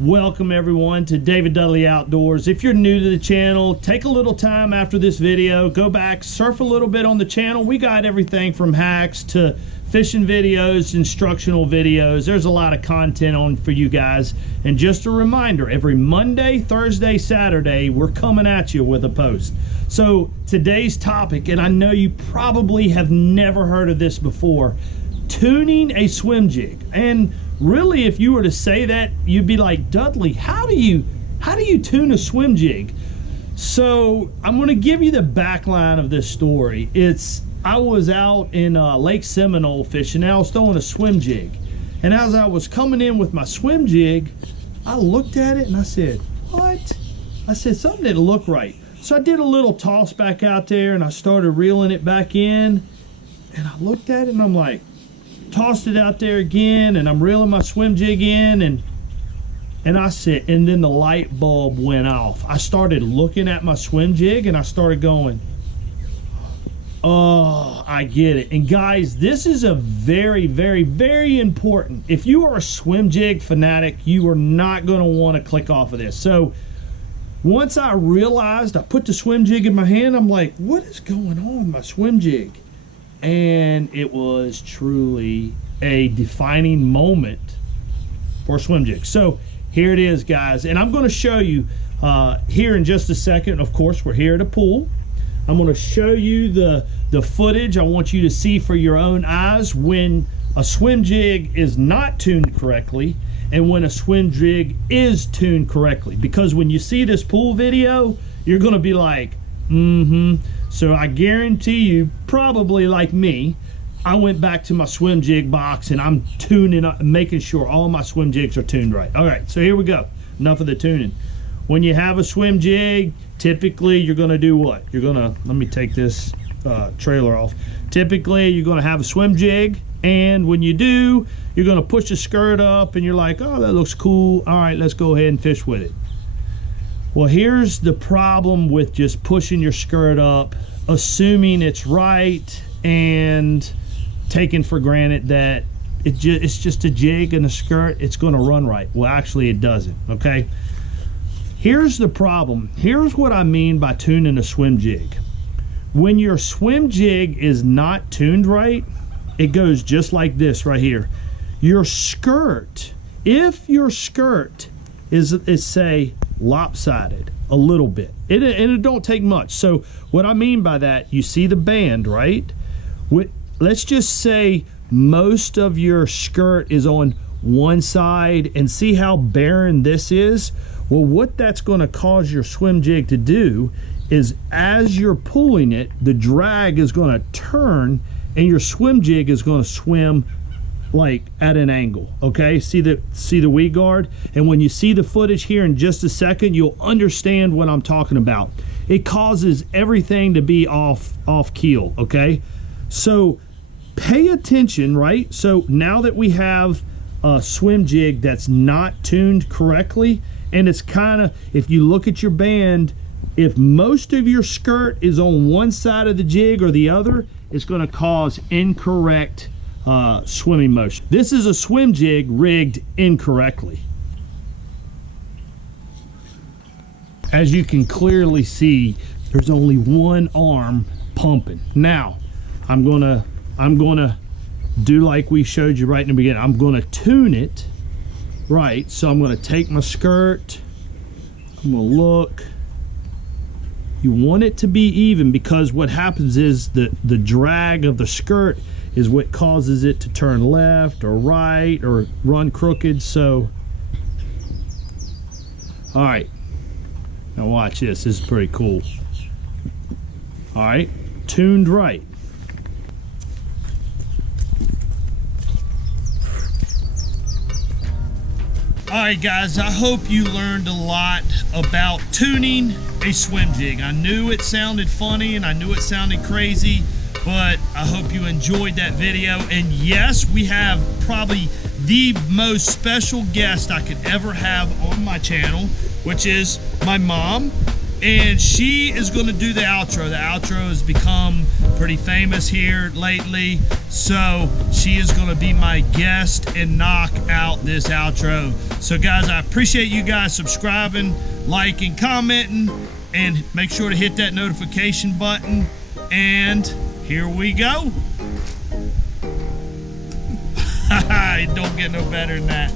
Welcome everyone to David Dudley Outdoors. If you're new to the channel, take a little time after this video, go back, surf a little bit on the channel. We got everything from hacks to fishing videos, instructional videos. There's a lot of content on for you guys. And just a reminder, every Monday, Thursday, Saturday, we're coming at you with a post. So today's topic, and I know you probably have never heard of this before, tuning a swim jig. And really, if you were to say that, you'd be like, Dudley, how do you tune a swim jig? So I'm going to give you the back line of this story. I was out in Lake Seminole fishing, and I was throwing a swim jig. And as I was coming in with my swim jig, I looked at it and I said, what? I said, something didn't look right. So I did a little toss back out there and I started reeling it back in. And I looked at it and I'm like, tossed it out there again, and I'm reeling my swim jig in, and I said, and then the light bulb went off. I started looking at my swim jig and I started going, oh, I get it. And guys, this is a very, very, very important. If you are a swim jig fanatic, you are not going to want to click off of this. So once I realized, I put the swim jig in my hand, I'm like, what is going on with my swim jig? And it was truly a defining moment for swim jigs. So here it is, guys, and I'm going to show you here in just a second. Of course, we're here at a pool. I'm going to show you the footage. I want you to see for your own eyes when a swim jig is not tuned correctly and when a swim jig is tuned correctly, because when you see this pool video, you're going to be like, So I guarantee you, probably like me, I went back to my swim jig box and I'm tuning up, making sure all my swim jigs are tuned right. All right, so here we go. Enough of the tuning. When you have a swim jig, typically you're gonna do what? You're gonna, let me take this trailer off. Typically you're gonna have a swim jig, and when you do, you're gonna push the skirt up and you're like, oh, that looks cool. All right, let's go ahead and fish with it. Well, here's the problem with just pushing your skirt up, assuming it's right, and taking for granted that it's just a jig and a skirt, it's going to run right. Well, actually, it doesn't, okay? Here's the problem. Here's what I mean by tuning a swim jig. When your swim jig is not tuned right, it goes just like this right here. Your skirt, if your skirt is say, lopsided a little bit, and it don't take much. So what I mean by that, you see the band, right? Let's just say most of your skirt is on one side, and see how barren this is? Well, what that's going to cause your swim jig to do is, as you're pulling it, the drag is going to turn and your swim jig is going to swim like at an angle. Okay, see the weed guard? And when you see the footage here in just a second, you'll understand what I'm talking about. It causes everything to be off keel. Okay, so pay attention, right? So now that we have a swim jig that's not tuned correctly, and it's kind of, if you look at your band, if most of your skirt is on one side of the jig or the other, it's going to cause incorrect swimming motion. This is a swim jig rigged incorrectly. As you can clearly see, there's only one arm pumping. Now, I'm gonna do like we showed you right in the beginning. I'm gonna tune it right. So I'm gonna take my skirt, I'm gonna look. You want it to be even, because what happens is the drag of the skirt is what causes it to turn left or right or run crooked. So, all right, now watch this. This is pretty cool. All right, tuned right. All right, guys, I hope you learned a lot about tuning a swim jig. I knew it sounded funny and I knew it sounded crazy, but I hope you enjoyed that video. And yes, we have probably the most special guest I could ever have on my channel, which is my mom. and she is going to do the outro. The outro has become pretty famous here lately, so she is going to be my guest and knock out this outro. So guys, I appreciate you guys subscribing, liking, commenting, and make sure to hit that notification button. And here we go. It don't get no better than that.